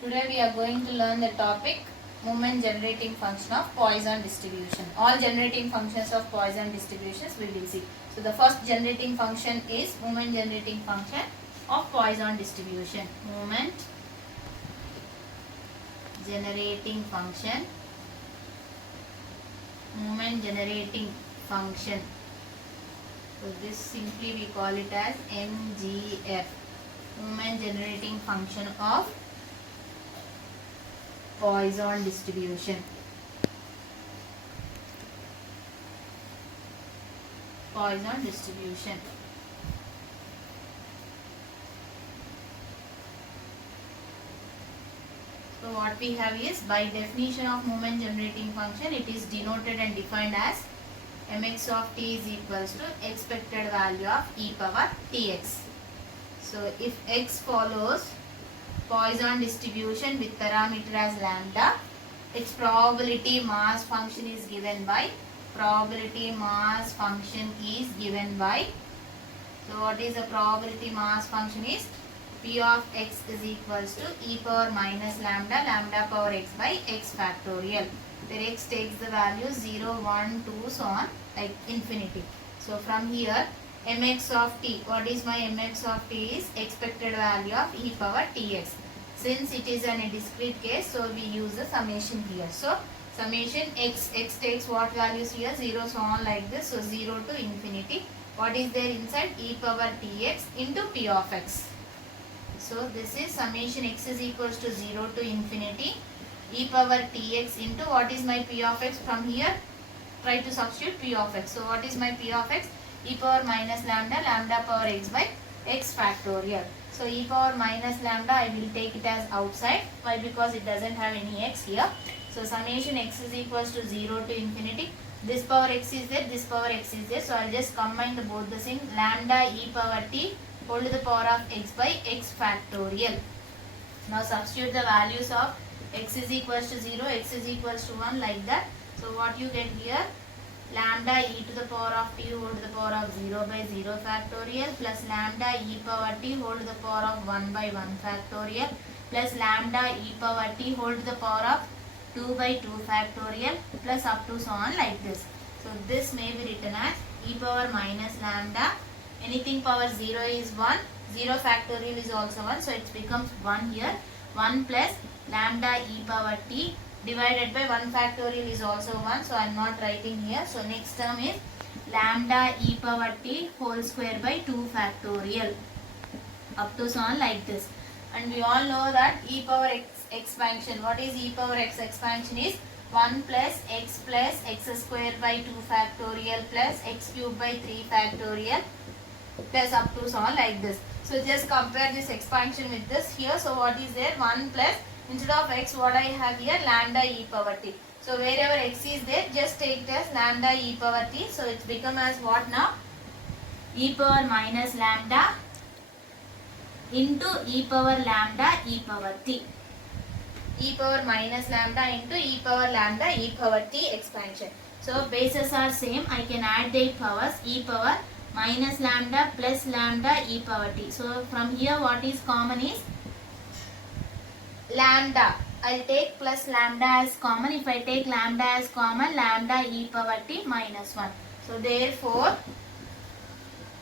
Today we are going to learn the topic moment generating function of Poisson distribution. All generating functions of Poisson distributions we will see. So the first generating function is moment generating function of Poisson distribution. Moment generating function. Moment generating function. So this simply we call it as MGF. Moment generating function of Poisson distribution. Poisson distribution. So what we have is, by definition of moment generating function, it is denoted and defined as mx of t is equals to expected value of e power tx. So if x follows Poisson distribution with parameter as lambda, its probability mass function is given by, so what is the probability mass function is p of x is equals to e power minus lambda power x by x factorial, where x takes the value 0, 1, 2, so on, like infinity. So from here mx of t, what is my mx of t is expected value of e power tx. Since it is in a discrete case, so we use the summation here. So summation x takes what values here, 0, so on, like this. So 0 to infinity. What is there inside? E power tx into p of x. So this is summation x is equals to 0 to infinity e power tx into, what is my p of x from here? Try to substitute p of x. So what is my p of x? E power minus lambda power x by x factorial. So e power minus lambda, I will take it as outside. Why? Because it doesn't have any x here. So summation x is equals to 0 to infinity. This power x is there, this power x is there. So I'll just combine both the things. Lambda e power t whole to the power of x by x factorial. Now substitute the values of x is equals to 0, x is equals to 1, like that. So what you get here? Lambda e to the power of t whole to the power of 0 by 0 factorial plus lambda e power t whole to the power of 1 by 1 factorial plus lambda e power t whole to the power of 2 by 2 factorial plus up to so on, like this. So this may be written as e power minus lambda, anything power 0 is 1, 0 factorial is also 1, so it becomes 1 here, 1 plus lambda e power t divided by 1 factorial is also 1, so I am not writing here. So next term is lambda e power t whole square by 2 factorial up to so on, like this. And we all know that e power x expansion, what is e power x expansion is 1 plus x square by 2 factorial plus x cube by 3 factorial plus up to so on, like this. So just compare this expansion with this here. So what is there? 1 plus, instead of x, what I have here? Lambda e power t. So wherever x is there, just take it as lambda e power t. So it's become as what now? E power minus lambda into e power lambda e power t. E power minus lambda into e power lambda e power t expansion. So bases are same. I can add the powers, e power minus lambda plus lambda e power t. So from here what is common is lambda. I'll take plus lambda as common. If I take lambda as common, lambda e power t minus 1. So therefore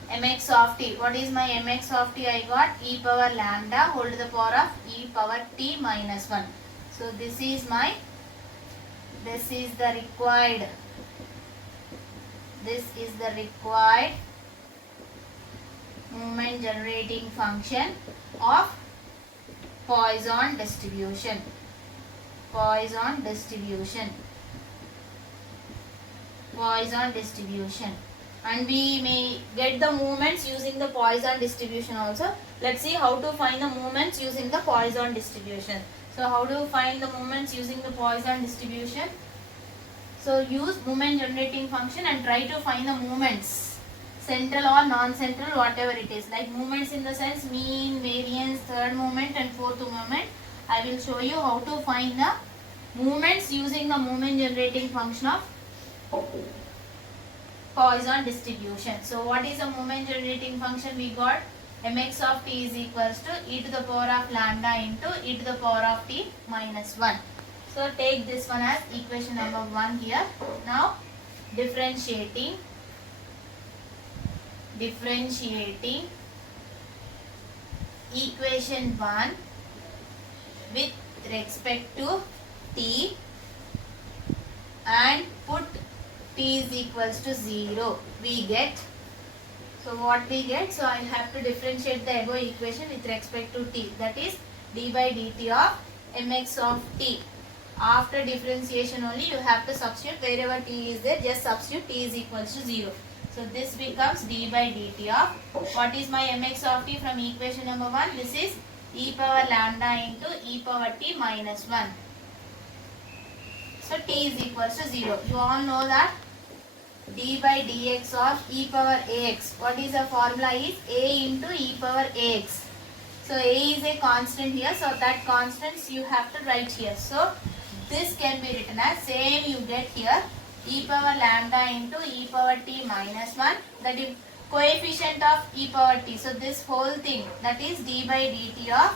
mx of t, what is my mx of t? I got e power lambda whole to the power of e power t minus 1. So this is the required moment generating function of Poisson distribution. And we may get the moments using the Poisson distribution also. Let's see how to find the moments using the Poisson distribution. So how do you find the moments using the Poisson distribution? So use moment generating function and try to find the moments, central or non-central, whatever it is. Like moments in the sense mean, variance, third moment and fourth moment. I will show you how to find the moments using the moment generating function of Poisson distribution. So what is the moment generating function we got? mx of t is equals to e to the power of lambda into e to the power of t minus 1. So take this one as equation number 1 here. Now differentiating equation 1 with respect to t and put t is equals to 0, we get, so what we get, so I have to differentiate the above equation with respect to t, that is d by dt of mx of t. After differentiation only you have to substitute wherever t is there, just substitute t is equals to 0. So this becomes d by dt of, what is my mx of t from equation number 1? This is e power lambda into e power t minus 1. So t is equals to 0. You all know that d by dx of e power ax, what is the formula is a into e power ax. So a is a constant here, so that constants you have to write here. So this can be written as, same you get here, e power lambda into e power t minus 1, that is coefficient of e power t. So this whole thing, that is d by dt of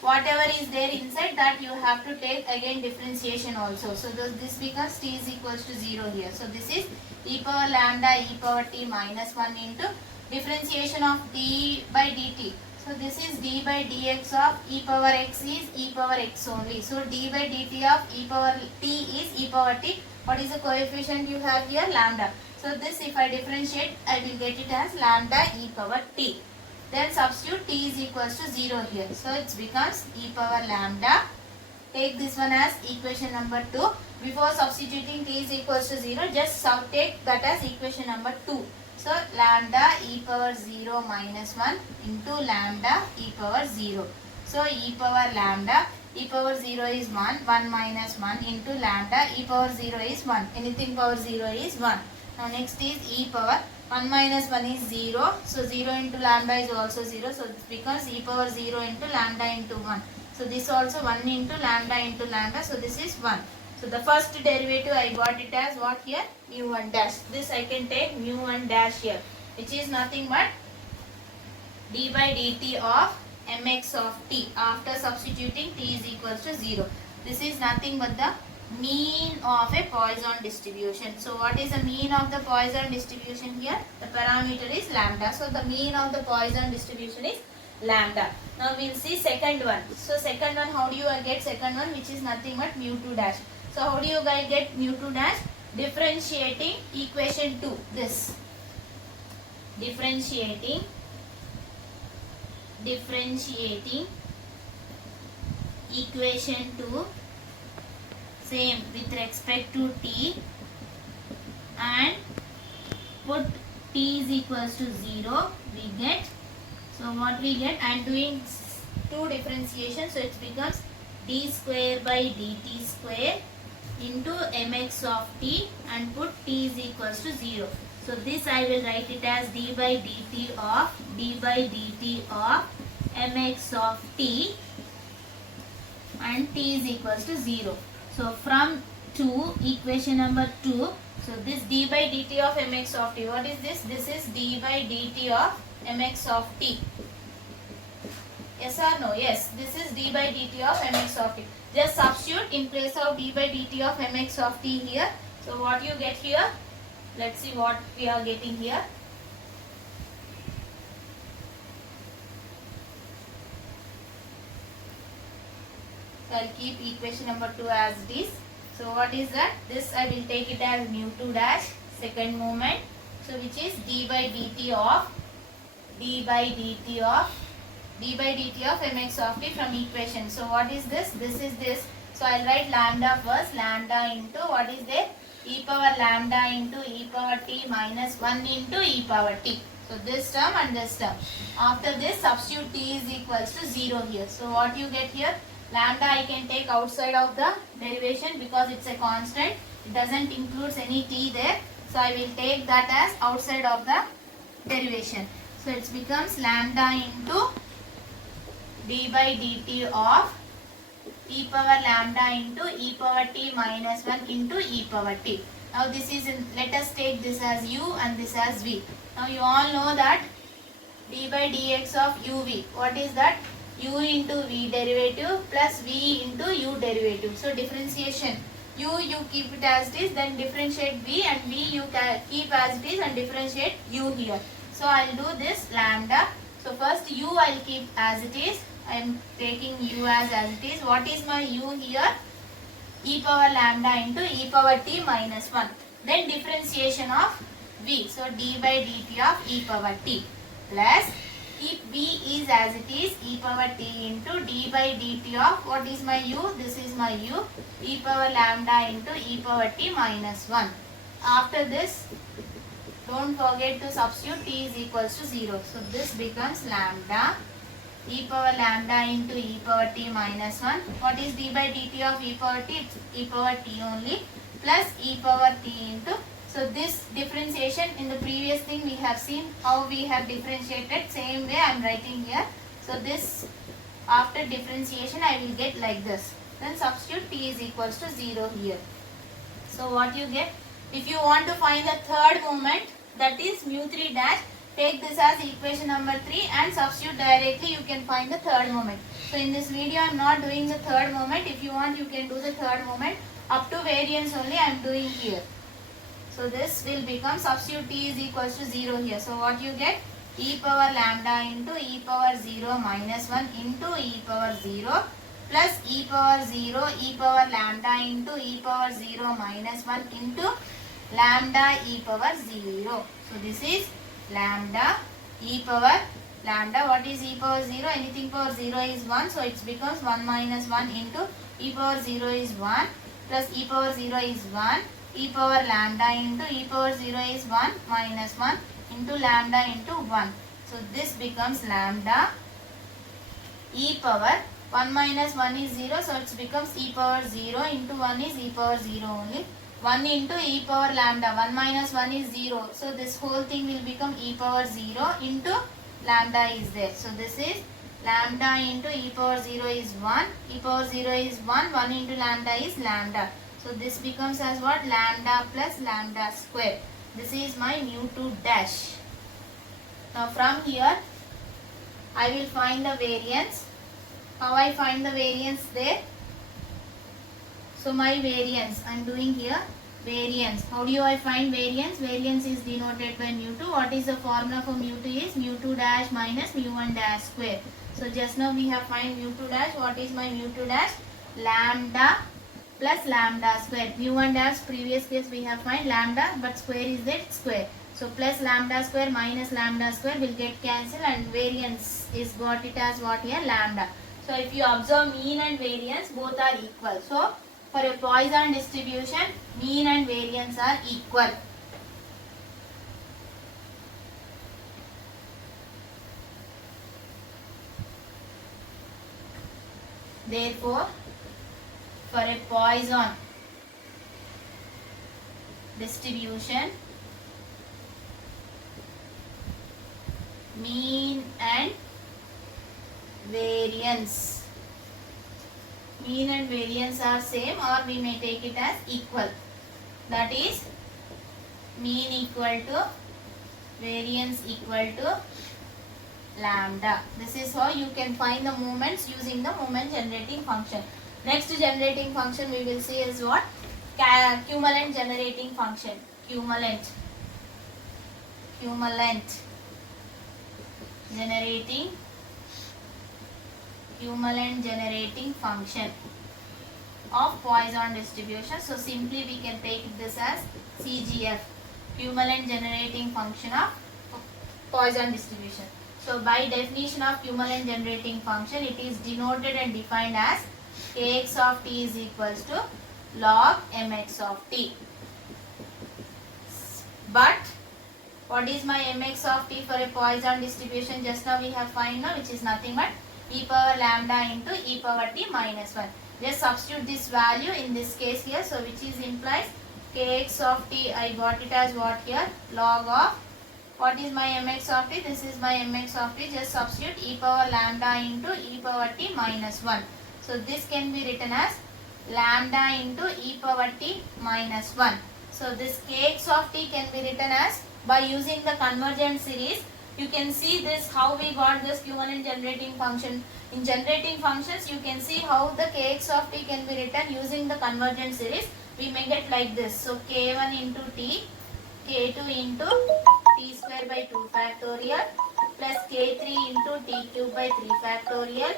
whatever is there inside, that you have to take again differentiation also. So this becomes t is equals to 0 here. So this is e power lambda e power t minus 1 into differentiation of d by dt. So this is d by dx of e power x is e power x only. So d by dt of e power t is e power t. What is the coefficient you have here? Lambda. So this, if I differentiate, I will get it as lambda e power t. Then substitute t is equals to 0 here. So it becomes e power lambda. Take this one as equation number 2. Before substituting t is equals to 0, just take that as equation number 2. So lambda e power 0 minus 1 into lambda e power 0. So e power lambda, e power 0 is 1, 1 minus 1 into lambda e power 0 is 1. Anything power 0 is 1. Now next is e power 1 minus 1 is 0. So 0 into lambda is also 0. So this becomes e power 0 into lambda into 1. So this also 1 into lambda. So this is 1. So the first derivative I got it as what here? Mu 1 dash. This I can take mu 1 dash here, which is nothing but d by dt of mx of t. After substituting t is equals to 0. This is nothing but the mean of a Poisson distribution. So what is the mean of the Poisson distribution here? The parameter is lambda. So the mean of the Poisson distribution is lambda. Now we will see second one. So second one, how do you get second one, which is nothing but mu 2 dash. So how do you guys get mu 2 dash? Differentiating equation 2. This. Differentiating equation 2, same with respect to t, and put t is equals to 0, we get, so what we get, I am doing two differentiation, so it becomes d square by dt square into mx of t and put t is equals to 0. So this I will write it as d by dt of mx of t and t is equals to 0. So from 2, equation number 2, so this d by dt of mx of t, what is this? This is d by dt of mx of t. Yes or no? Yes, this is d by dt of mx of t. Just substitute in place of d by dt of mx of t here. So what you get here? Let's see what we are getting here. So I'll keep equation number 2 as this. So what is that? This I will take it as mu 2 dash, second moment. So which is d by dt of mx of t from equation. So what is this? This is this. So I'll write lambda first. Lambda into what is there? E power lambda into e power t minus 1 into e power t. So this term and this term. After this, substitute t is equals to 0 here. So what you get here? Lambda I can take outside of the derivation because it's a constant. It doesn't include any t there. So I will take that as outside of the derivation. So it becomes lambda into d by dt of e power lambda into e power t minus 1 into e power t. Now this is in, let us take this as u and this as v. Now you all know that d by dx of uv. What is that? U into v derivative plus v into u derivative. So differentiation. You keep it as it is, then differentiate v, and v you keep as it is and differentiate u here. So I'll do this lambda. So first u I'll keep as it is. I am taking u as it is. What is my u here? E power lambda into e power t minus 1. Then differentiation of v. So d by dt of e power t plus, if v is as it is, e power t into d by dt of, what is my u? This is my u, e power lambda into e power t minus 1. After this, don't forget to substitute t is equals to 0. So this becomes lambda e power lambda into e power t minus 1. What is d by dt of e power t? It's e power t only, plus e power t into. So this differentiation, in the previous thing we have seen how we have differentiated, same way I am writing here. So this, after differentiation I will get like this. Then substitute t is equals to 0 here. So what you get? If you want to find the third moment, that is mu 3 dash, take this as equation number 3 and substitute directly, you can find the third moment. So in this video I am not doing the third moment. If you want, you can do the third moment. Up to variance only I am doing here. So this will become, substitute t is equals to 0 here. So what you get? E power lambda into e power 0 minus 1 into e power 0 plus e power 0 e power lambda into e power 0 minus 1 into lambda e power 0. So this is lambda e power lambda. What is e power 0? Anything power 0 is 1. So it becomes 1 minus 1 into e power 0 is 1 plus e power 0 is 1. E power lambda into e power 0 is 1 minus 1 into lambda into 1. So this becomes lambda e power 1 minus 1 is 0. So it becomes e power 0 into 1 is e power 0 only. 1 into e power lambda. 1 minus 1 is 0. So this whole thing will become e power 0 into lambda is there. So this is lambda into e power 0 is 1. E power 0 is 1. 1 into lambda is lambda. So this becomes as what? Lambda plus lambda square. This is my mu 2 dash. Now from here, I will find the variance. How I find the variance there? So my variance, I am doing here variance. How do I find variance? Variance is denoted by mu 2. What is the formula for mu 2 is? Mu 2 dash minus mu 1 dash square. So just now we have find mu 2 dash. What is my mu 2 dash? Lambda plus lambda square. Mu 1 dash, previous case we have find lambda, but square is that square. So plus lambda square minus lambda square will get cancelled, and variance is got it as what here? Lambda. So if you observe mean and variance, both are equal. So for a Poisson distribution, mean and variance are equal. Therefore, for a Poisson distribution, mean and variance are same, or we may take it as equal. That is, mean equal to variance equal to lambda. This is how you can find the moments using the moment generating function. Next generating function we will see is what? Cumulant generating function. Cumulant generating function of Poisson distribution. So simply we can take this as CGF, cumulant generating function of Poisson distribution. So by definition of cumulant generating function, it is denoted and defined as kx of t is equals to log mx of t. But what is my mx of t for a Poisson distribution? Just now we have find out, which is nothing but e power lambda into e power t minus 1. Just substitute this value in this case here. So which is implies kx of t, I got it as what here? Log of, what is my mx of t? This is my mx of t. Just substitute e power lambda into e power t minus 1. So this can be written as lambda into e power t minus 1. So this kx of t can be written as, by using the convergent series, You can see this how we got this equivalent generating function. In generating functions, you can see how the kx of t can be written using the convergent series. We make it like this. So k1 into t, k2 into t square by 2 factorial plus k3 into t cube by 3 factorial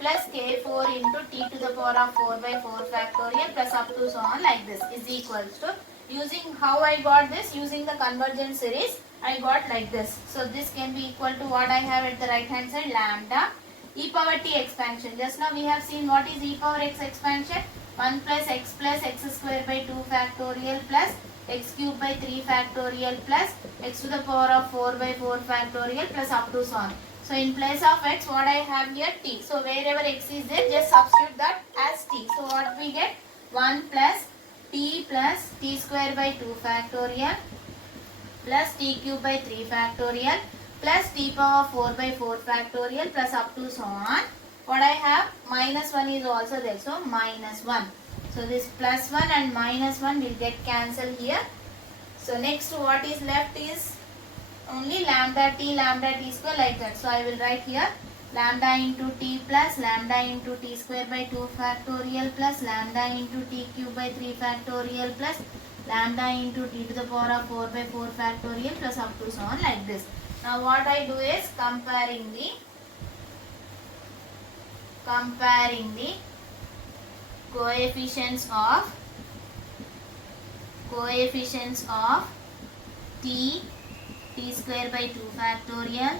plus k4 into t to the power of 4 by 4 factorial plus up to so on like this is equals to, using how I got this, using the convergent series I got like this. So this can be equal to what I have at the right hand side, lambda e power t expansion. Just now we have seen what is e power x expansion, 1 plus x square by 2 factorial plus x cube by 3 factorial plus x to the power of 4 by 4 factorial plus up to so on. So in place of x, what I have here, t. So wherever x is there, just substitute that as t. So what we get, 1 plus t square by 2 factorial plus t cube by 3 factorial plus t power 4 by 4 factorial plus up to so on. What I have, minus 1 is also there. So minus 1. So this plus 1 and minus 1 will get cancelled here. So next what is left is only lambda t square like that. So I will write here lambda into t plus lambda into t square by 2 factorial plus lambda into t cube by 3 factorial plus lambda into t to the power of 4 by 4 factorial plus up to so on like this. Now what I do is comparing the coefficients of t square by 2 factorial,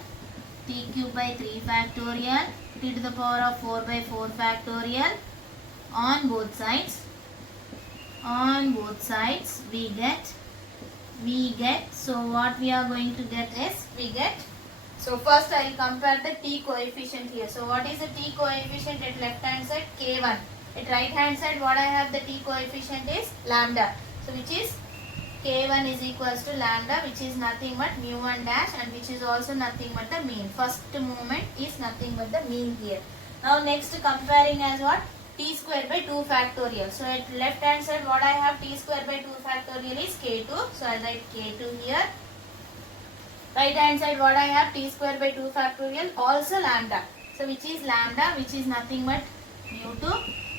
t cube by 3 factorial, t to the power of 4 by 4 factorial on both sides. On both sides we get, so what we are going to get is, so first I will compare the t coefficient here. So what is the t coefficient at left hand side? K1. At right hand side, what I have, the t coefficient is lambda. So which is k1 is equals to lambda, which is nothing but mu1 dash, and which is also nothing but the mean. First movement is nothing but the mean here. Now next comparing as what? T square by 2 factorial. So at left hand side, what I have, t square by 2 factorial is k2. So I write k2 here. Right hand side, what I have, t square by 2 factorial, also lambda. So which is lambda, which is nothing but mu2,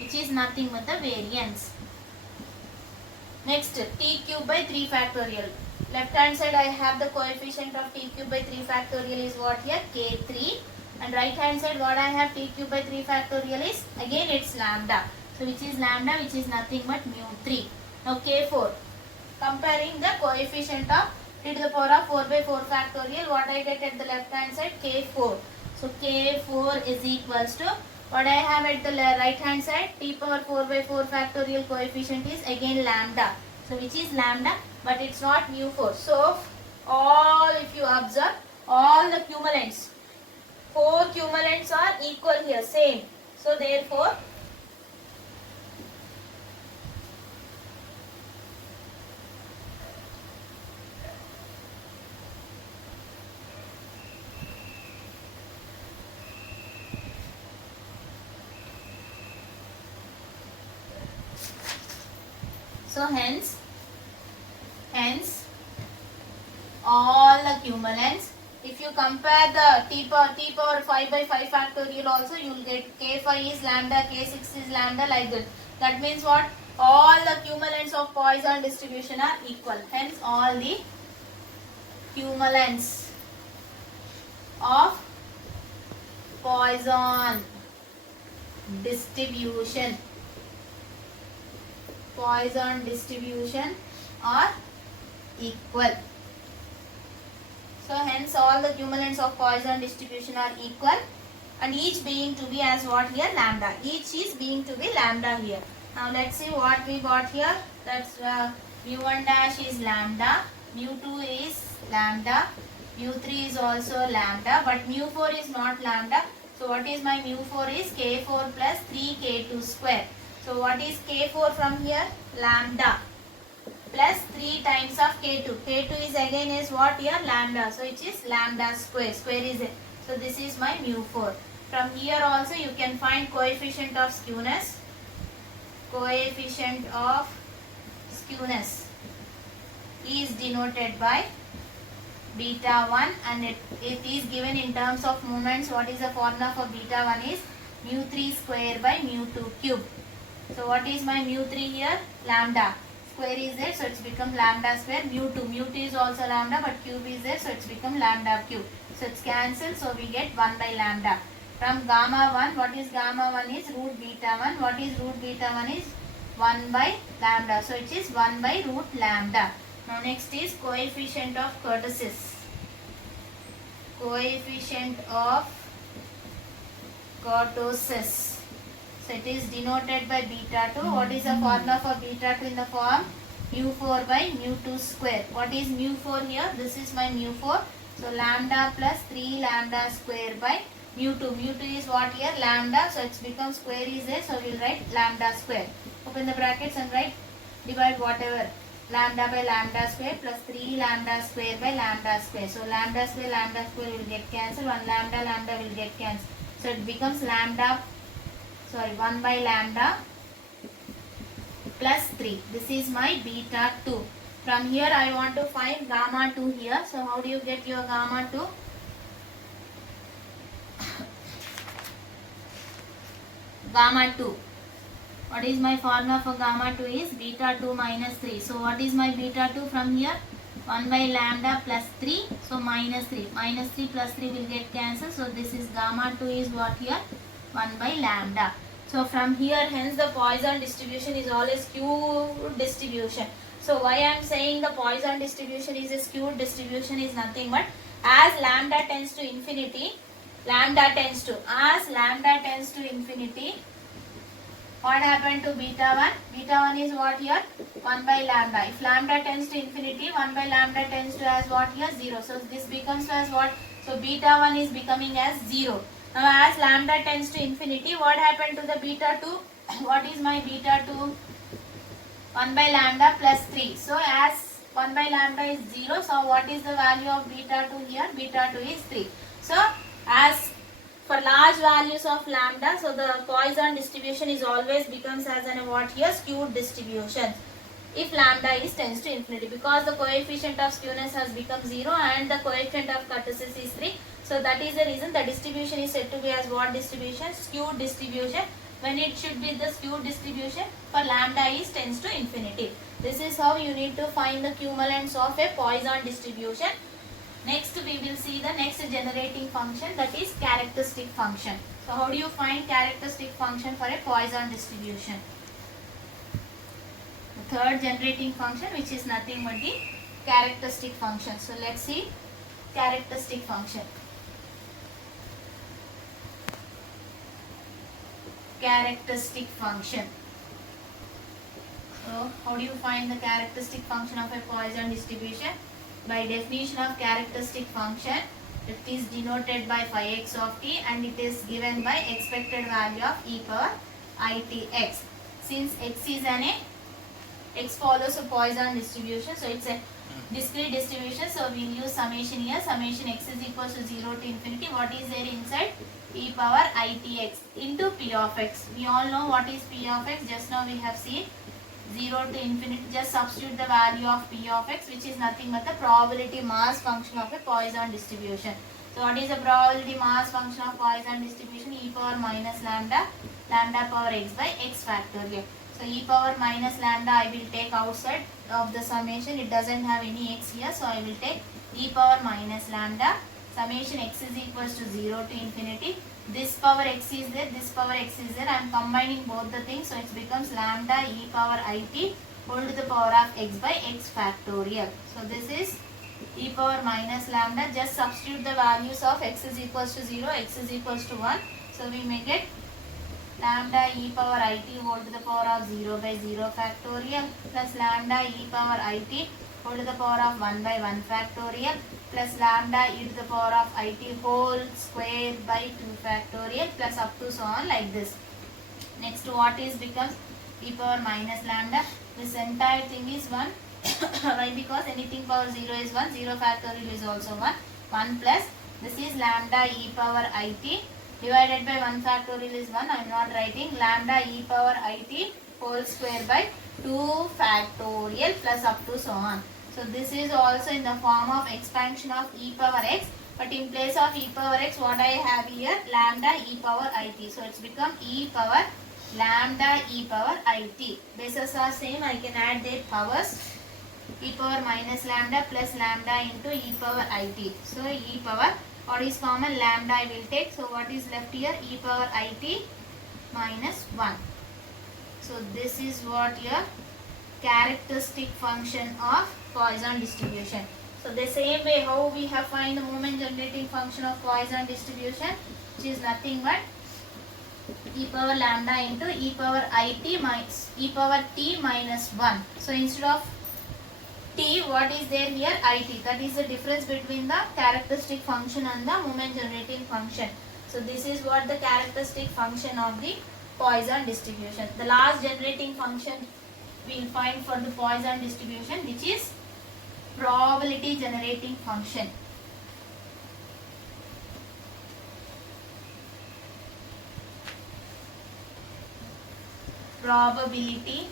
which is nothing but the variance. Next, t cube by 3 factorial. Left hand side, I have the coefficient of t cube by 3 factorial is what here, k3. And right hand side, what I have, t cube by 3 factorial is, again it's lambda. So which is lambda, which is nothing but mu3. Now k4. Comparing the coefficient of t to the power of 4 by 4 factorial, what I get at the left hand side, k4. So k4 is equals to, what I have at the right hand side, t power 4 by 4 factorial coefficient is again lambda. So which is lambda, but it's not mu4. So all, if you observe, all the cumulants, 4 cumulants are equal here, same. So therefore, hence all the cumulants, if you compare the t power 5 by 5 factorial also, you will get k5 is lambda, k6 is lambda, like that. That means what? All the cumulants of Poisson distribution are equal. Hence all the cumulants of Poisson distribution are equal. So hence all the cumulants of Poisson distribution are equal, and each being to be as what here, lambda. Each is being to be lambda here. Now let's see what we got here. That's mu1 dash is lambda, mu2 is lambda, mu3 is also lambda, but mu4 is not lambda. So what is my mu4 is k4 plus 3k2 square. So what is k4 from here? Lambda plus 3 times of k2. k2 is again is what here? Lambda. So it is lambda square. Square is it. So this is my mu4. From here also you can find coefficient of skewness. Coefficient of skewness is denoted by beta 1, and it is given in terms of moments. What is the formula for beta 1 is mu 3 square by mu 2 cube. So what is my mu 3 here? Lambda. Square is there, so it's become lambda square. Mu 2. Mu 2 is also lambda, but cube is there, so it's become lambda cube. So it's cancelled, so we get 1 by lambda. From gamma 1, what is gamma 1 is root beta 1. What is root beta 1 is 1 by lambda. So it is 1 by root lambda. Now next is coefficient of kurtosis. Coefficient of kurtosis. So it is denoted by beta 2. What is the formula for beta 2 in the form? Mu 4 by mu 2 square. What is mu 4 here? This is my mu 4. So lambda plus 3 lambda square by mu 2. Mu 2 is what here? Lambda. So it's become square is there. So we'll write lambda square. Open the brackets and write, divide whatever. Lambda by lambda square plus 3 lambda square by lambda square. So lambda square will get cancelled. 1 lambda will get cancelled. So it becomes 1 by lambda plus 3. This is my beta 2. From here I want to find gamma 2 here. So how do you get your gamma 2? Gamma 2. What is my formula for gamma 2 is beta 2 minus 3. So what is my beta 2 from here? 1 by lambda plus 3. So minus 3. Minus 3 plus 3 will get cancelled. So this is gamma 2 is what here? 1 by lambda. So from here hence the Poisson distribution is always skewed distribution. So why I am saying the Poisson distribution is a skewed distribution is nothing but as lambda tends to infinity, as lambda tends to infinity, what happened to beta 1? Beta 1 is what here? 1 by lambda. If lambda tends to infinity, 1 by lambda tends to as what here? 0. So this becomes as what? So beta 1 is becoming as 0. Now as lambda tends to infinity, what happened to the beta 2? What is my beta 2? 1 by lambda plus 3. So as 1 by lambda is 0, so what is the value of beta 2 here? Beta 2 is 3. So as for large values of lambda, so the Poisson distribution is always becomes as an what here? Skewed distribution. If lambda is tends to infinity, because the coefficient of skewness has become 0 and the coefficient of kurtosis is 3. So that is the reason the distribution is said to be as what distribution? Skewed distribution, when it should be the skewed distribution for lambda is tends to infinity. This is how you need to find the cumulants of a Poisson distribution. Next we will see the next generating function, that is characteristic function. So how do you find characteristic function for a Poisson distribution? The third generating function, which is nothing but the characteristic function. So let's see characteristic function. Characteristic function. So how do you find the characteristic function of a Poisson distribution? By definition of characteristic function, it is denoted by phi x of t and it is given by expected value of e power itx. Since x follows a Poisson distribution, so it's a discrete distribution, so we'll use summation here. Summation x is equals to 0 to infinity. What is there inside? E power itx into p of x. We all know what is p of x. Just now we have seen 0 to infinity. Just substitute the value of p of x, which is nothing but the probability mass function of a Poisson distribution. So what is the probability mass function of Poisson distribution? E power minus lambda power x by x factorial. So e power minus lambda I will take outside of the summation. It doesn't have any x here, so I will take e power minus lambda. Summation x is equals to 0 to infinity. This power x is there, this power x is there. I am combining both the things, so it becomes lambda e power it whole to the power of x by x factorial. So this is e power minus lambda. Just substitute the values of x is equals to 0, x is equals to 1. So we may get lambda e power it whole to the power of 0 by 0 factorial plus lambda e power it whole to the power of 1 by 1 factorial plus lambda e to the power of it whole square by 2 factorial plus up to so on like this. Next what is becomes e power minus lambda. This entire thing is 1. Why? Because anything power 0 is 1, 0 factorial is also 1. 1 plus this is lambda e power it divided by 1 factorial is 1. I am not writing lambda e power it whole square by 2 factorial plus up to so on. So this is also in the form of expansion of e power x, but in place of e power x, what I have here, lambda e power it. So it's become e power lambda e power it. Bases are same, I can add their powers. E power minus lambda plus lambda into e power it. So e power, what is common, lambda I will take. So what is left here, e power it minus 1. So this is what your characteristic function of Poisson distribution. So the same way how we have find the moment generating function of Poisson distribution, which is nothing but e power lambda into e power it minus e power t minus 1. So instead of t, what is there here, it. That is the difference between the characteristic function and the moment generating function. So this is what the characteristic function of the Poisson distribution. The last generating function we will find for the Poisson distribution, which is probability generating function. Probability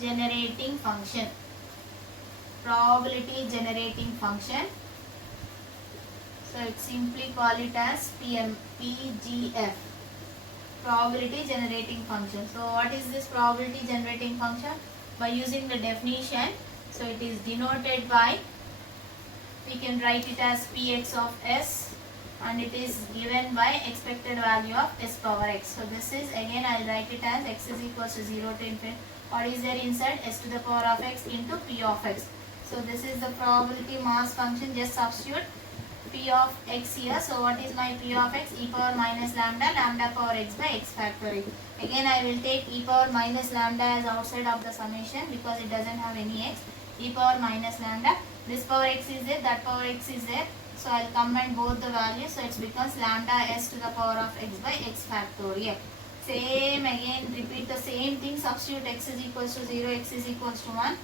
generating function. Probability generating function. So it simply call it as PGF. Probability generating function. So what is this probability generating function? By using the definition, so it is denoted by, we can write it as Px of s, and it is given by expected value of s power x. So this is, again I will write it as x is equals to 0 to infinity. What is there inside? S to the power of x into p of x. So this is the probability mass function. Just substitute p of x here. So what is my p of x? E power minus lambda, lambda power x by x factorial. Again I will take e power minus lambda as outside of the summation because it doesn't have any x. E power minus lambda. This power x is there, that power x is there. So I will combine both the values. So it becomes lambda s to the power of x by x factorial. Same again, repeat the same thing. Substitute x is equals to 0, x is equals to 1.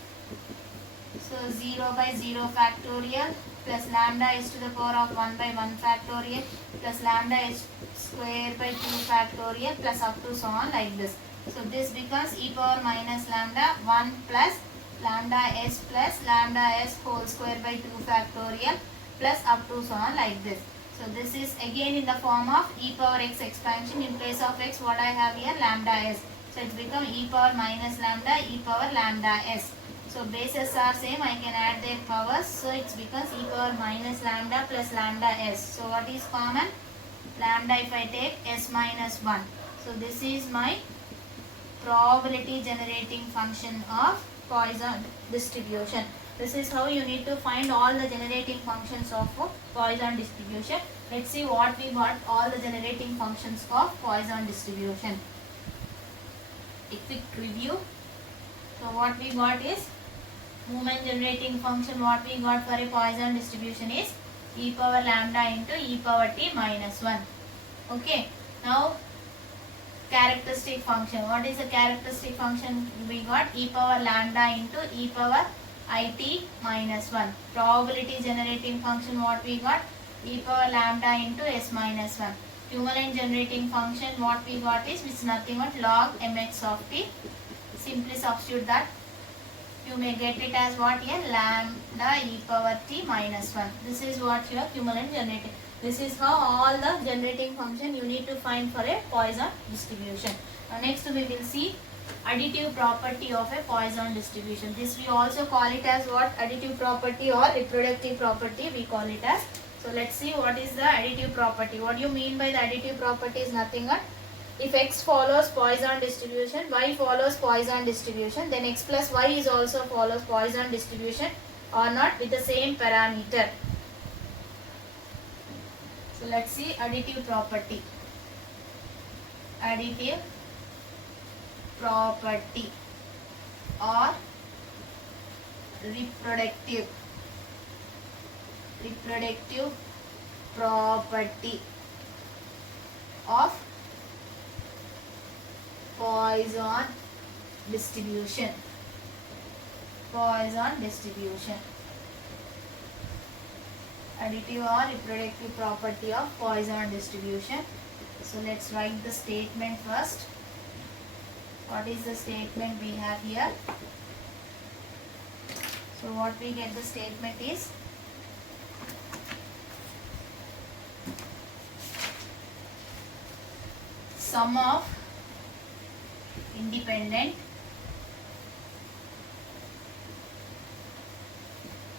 So 0 by 0 factorial plus lambda s to the power of 1 by 1 factorial plus lambda s square by 2 factorial plus up to so on like this. So this becomes e power minus lambda 1 plus lambda s plus lambda s whole square by 2 factorial plus up to so on like this. So this is again in the form of e power x expansion. In place of x, what I have here, lambda s. So it's become e power minus lambda e power lambda s. So bases are same, I can add their powers. So it becomes e power minus lambda plus lambda s. So what is common? Lambda if I take s minus 1. So this is my probability generating function of Poisson distribution. This is how you need to find all the generating functions of Poisson distribution. Let's see what we got, all the generating functions of Poisson distribution. A quick review. So what we got is moment generating function. What we got for a Poisson distribution is e power lambda into e power t minus 1. Okay. Now characteristic function. What is the characteristic function? We got e power lambda into e power it minus 1. Probability generating function, what we got? E power lambda into s minus 1. Equivalent generating function, what we got is, which is nothing but log mx of t. Simply substitute that. You may get it as what here? Lambda e power t minus 1. This is what your equivalent generating. This is how all the generating function you need to find for a Poisson distribution. Next we will see additive property of a Poisson distribution. This we also call it as what? Additive property or reproductive property we call it as. So let's see what is the additive property. What do you mean by the additive property is nothing but if x follows Poisson distribution, y follows Poisson distribution, then x plus y is also follows Poisson distribution or not with the same parameter. So let's see additive property. Additive property or reproductive property of Poisson distribution. Poisson distribution. Additive or reproductive property of Poisson distribution. So let's write the statement first. What is the statement we have here? So what we get the statement is sum of independent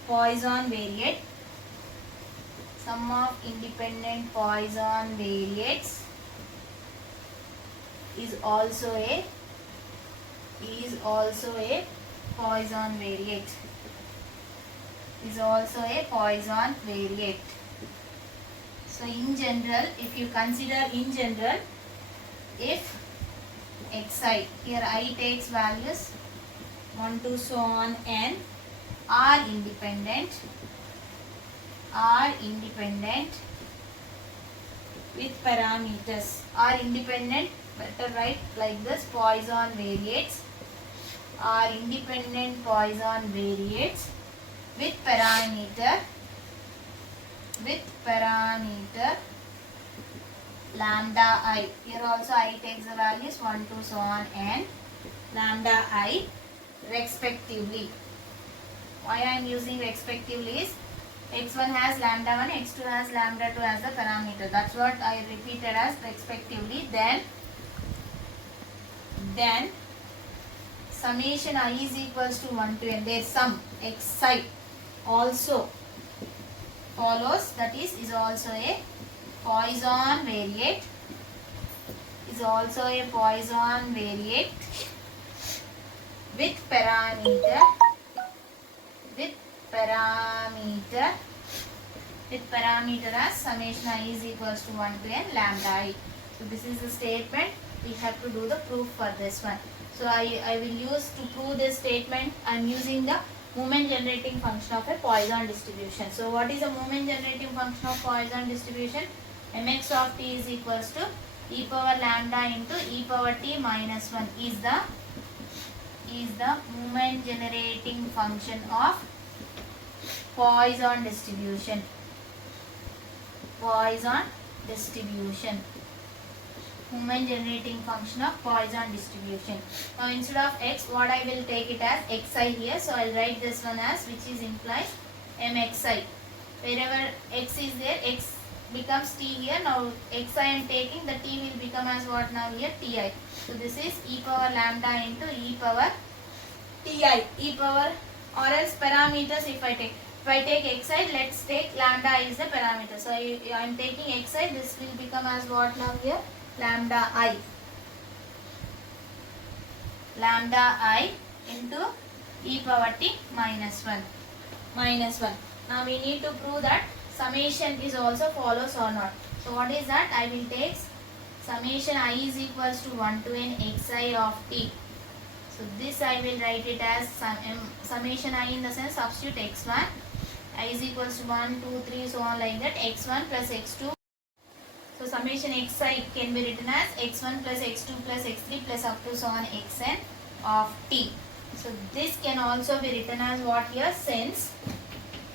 Poisson variate, sum of independent Poisson variates is also a Poisson variate, is also a Poisson variate. So in general, if you consider in general, if xi, here I takes values 1 to so on n are independent with parameters, are independent, better write like this, Poisson variates are independent Poisson variates with parameter lambda I. Here also I takes the values 1 to so on n lambda I respectively. Why I am using respectively is x1 has lambda 1, x2 has lambda 2 as the parameter. That's what I repeated as respectively. Then summation I is equals to 1 to n. Their sum xi also follows, that is also a Poisson variate, is also a Poisson variate with parameter as summation I is equals to 1 to n lambda I. So this is the statement. We have to do the proof for this one. So I will use to prove this statement, I am using the moment generating function of a Poisson distribution. So what is the moment generating function of Poisson distribution? Mx of t is equals to e power lambda into e power t minus 1 is the moment generating function of Poisson distribution. Moment generating function of Poisson distribution. Now instead of x, what I will take it as xi here. So I will write this one as, which is implies mxi. Wherever x is there, x becomes t here. Now xi I am taking, the t will become as what now here? Ti. So this is e power lambda into e power ti. E power, or else parameters if I take. If I take xi, let's take lambda is the parameter. So I am taking xi, this will become as what now here? Lambda I into e power t minus 1. Now we need to prove that summation is also follows or not. So what is that? I will take summation I is equals to 1 to n xi of t. So this I will write it as summation I, in the sense substitute x1, I is equals to 1, 2, 3, so on like that, x1 plus x2. So summation xi can be written as x1 plus x2 plus x3 plus up to so on xn of t. So this can also be written as what here? Since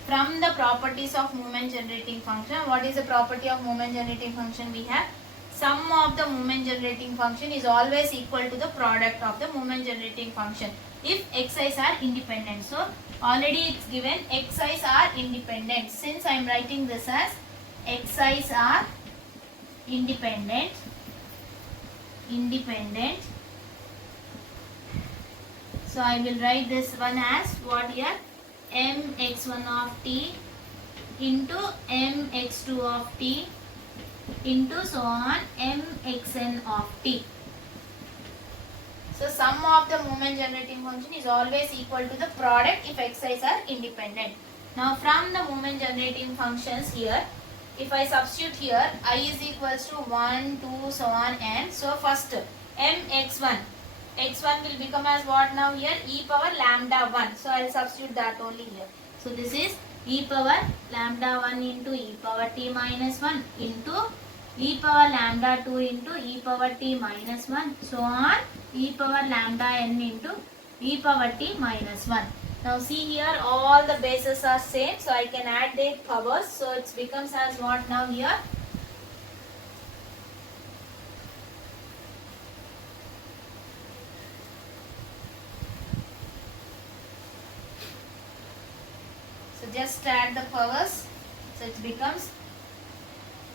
from the properties of moment generating function, what is the property of moment generating function? We have sum of the moment generating function is always equal to the product of the moment generating function if xi's are independent. So already it's given xi's are independent. Since I am writing this as xi's are independent, so I will write this one as what here? mx1 of t into mx2 of t into so on mxn of t. So sum of the moment generating function is always equal to the product if xi's are independent. Now from the moment generating functions here, if I substitute here, I is equals to 1, 2, so on n. So first mx1, x1 will become as what now here? E power lambda 1. So I will substitute that only here. So this is e power lambda 1 into e power t minus 1 into e power lambda 2 into e power t minus 1. So on e power lambda n into e power t minus 1. Now see here, all the bases are same, so I can add their powers. So it becomes as what now here? just add the powers. So it becomes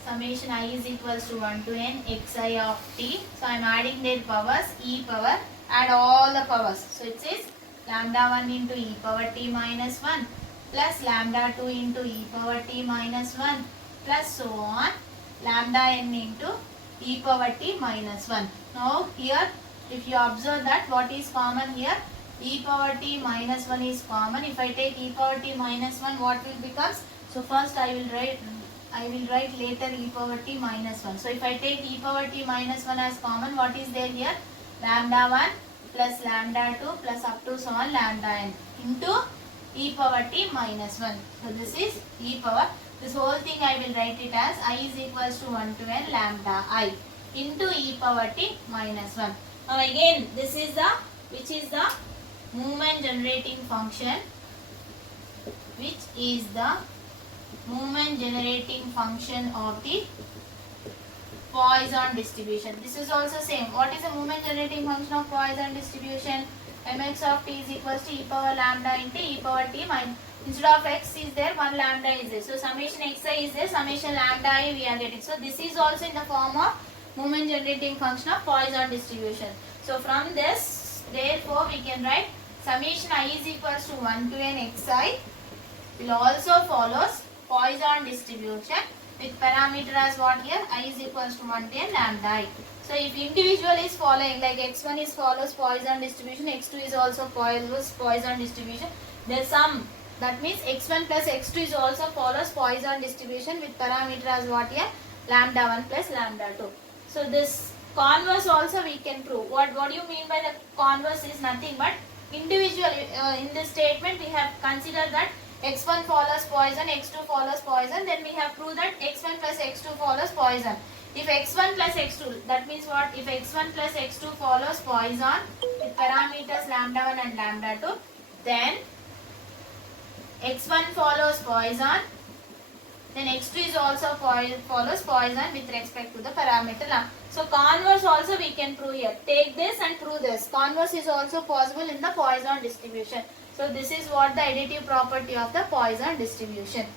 summation I is equals to 1 to n xi of t. So I am adding their powers, e power, add all the powers. So it says lambda 1 into e power t minus 1 plus lambda 2 into e power t minus 1 plus so on lambda n into e power t minus 1. Now here if you observe that what is common here, e power t minus 1 is common. If I take e power t minus 1, what will becomes? So first I will write later e power t minus 1. So if I take e power t minus 1 as common, what is there here? Lambda 1 plus lambda 2 plus up to so on lambda n into e power t minus 1. So this is e power. This whole thing I will write it as I is equals to 1 to n lambda I into e power t minus 1. Now again this is the which is the movement generating function, which is the movement generating function of the Poisson distribution. This is also same. What is the movement generating function of Poisson distribution? Mx of t is equals to e power lambda into e power t minus, instead of x is there, 1 lambda is there. So summation xi is there, summation lambda I we are getting. So this is also in the form of movement generating function of Poisson distribution. So from this, therefore we can write summation I is equals to 1 to n xi will also follows Poisson distribution with parameter as what here? I is equals to 1 to n lambda I. So if individual is following, like x1 is follows Poisson distribution, x2 is also follows Poisson distribution, there's some, that means x1 plus x2 is also follows Poisson distribution with parameter as what here? Lambda 1 plus lambda 2. So this converse also we can prove. What do you mean by the converse is nothing but individual. In this statement we have considered that x1 follows Poisson, x2 follows Poisson, then we have proved that x1 plus x2 follows Poisson. If x1 plus x2, that means what? If x1 plus x2 follows Poisson with parameters lambda 1 and lambda 2, then x1 follows Poisson, then x2 is also follows Poisson with respect to the parameter lambda. So converse also we can prove here. Take this and prove this. Converse is also possible in the Poisson distribution. So this is what the additive property of the Poisson distribution.